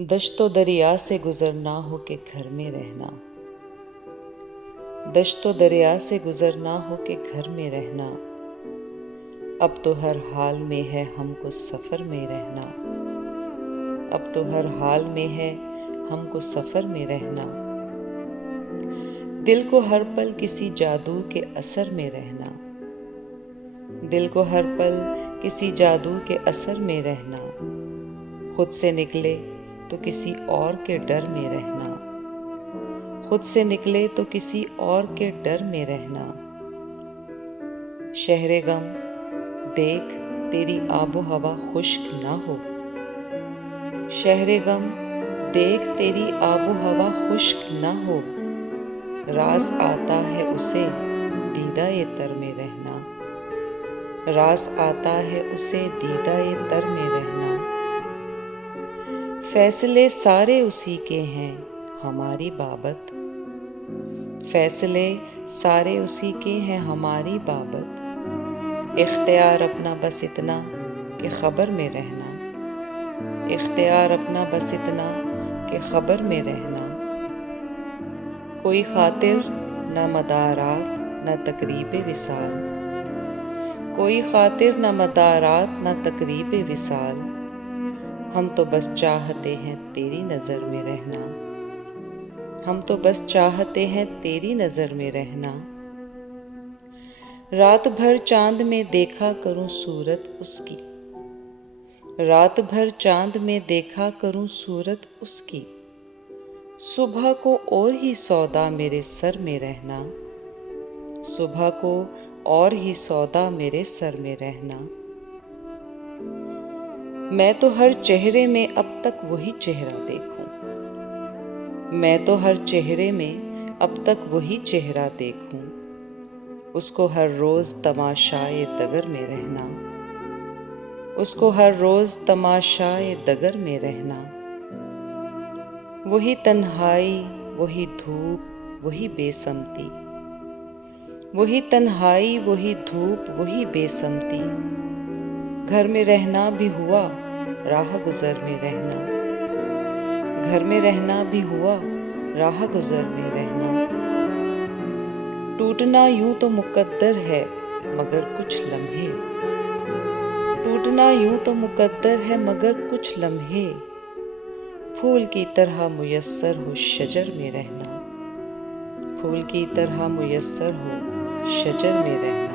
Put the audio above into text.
दश्तो दरिया से गुजरना हो के घर में रहना, दश्तो दरिया से गुजरना हो के घर में रहना। अब तो हर हाल में है हमको सफ़र में रहना, अब तो हर हाल में है हमको सफ़र में रहना। दिल को हर पल किसी जादू के असर में रहना, दिल को हर पल किसी जादू के असर में रहना। खुद से निकले तो किसी और के डर में रहना, खुद से निकले तो किसी और के डर में रहना। शहरे गम देख तेरी आबो हवा खुश्क ना हो, शहरे गम देख तेरी आबो हवा खुश्क ना हो। रास आता है उसे दीदा-ए तर में रहना, रास आता है उसे दीदा-ए तर में रहना। फैसले सारे उसी के हैं हमारी बाबत, फैसले सारे उसी के हैं हमारी बाबत। इख्तियार अपना बस इतना कि खबर में रहना, इख्तियार अपना बस इतना कि खबर में रहना। कोई खातिर न मदारात न तकरीब विसाल, कोई खातिर न मदारात न तकरीब विसाल। हम तो बस चाहते हैं तेरी नज़र में रहना, हम तो बस चाहते हैं तेरी नज़र में रहना। रात भर चांद में देखा करूं सूरत उसकी, रात भर चांद में देखा करूं सूरत उसकी। सुबह को और ही सौदा मेरे सर में रहना, सुबह को और ही सौदा मेरे सर में रहना। मैं तो हर चेहरे में अब तक वही चेहरा देखूं, मैं तो हर चेहरे में अब तक वही चेहरा देखूं। उसको हर रोज़ तमाशाए दगर में रहना, उसको हर रोज़ तमाशाए दगर में रहना। वही तन्हाई वही धूप वही बेसमती, वही तन्हाई वही धूप वही बेसमती। घर में रहना भी हुआ राह गुज़र में रहना, घर में रहना भी हुआ राह गुज़र में रहना। टूटना यूं तो मुकद्दर है मगर कुछ लम्हे, टूटना यूं तो मुकद्दर है मगर कुछ लम्हे। फूल की तरह मुयस्सर हो शजर में रहना, फूल की तरह मुयस्सर हो शजर में रहना।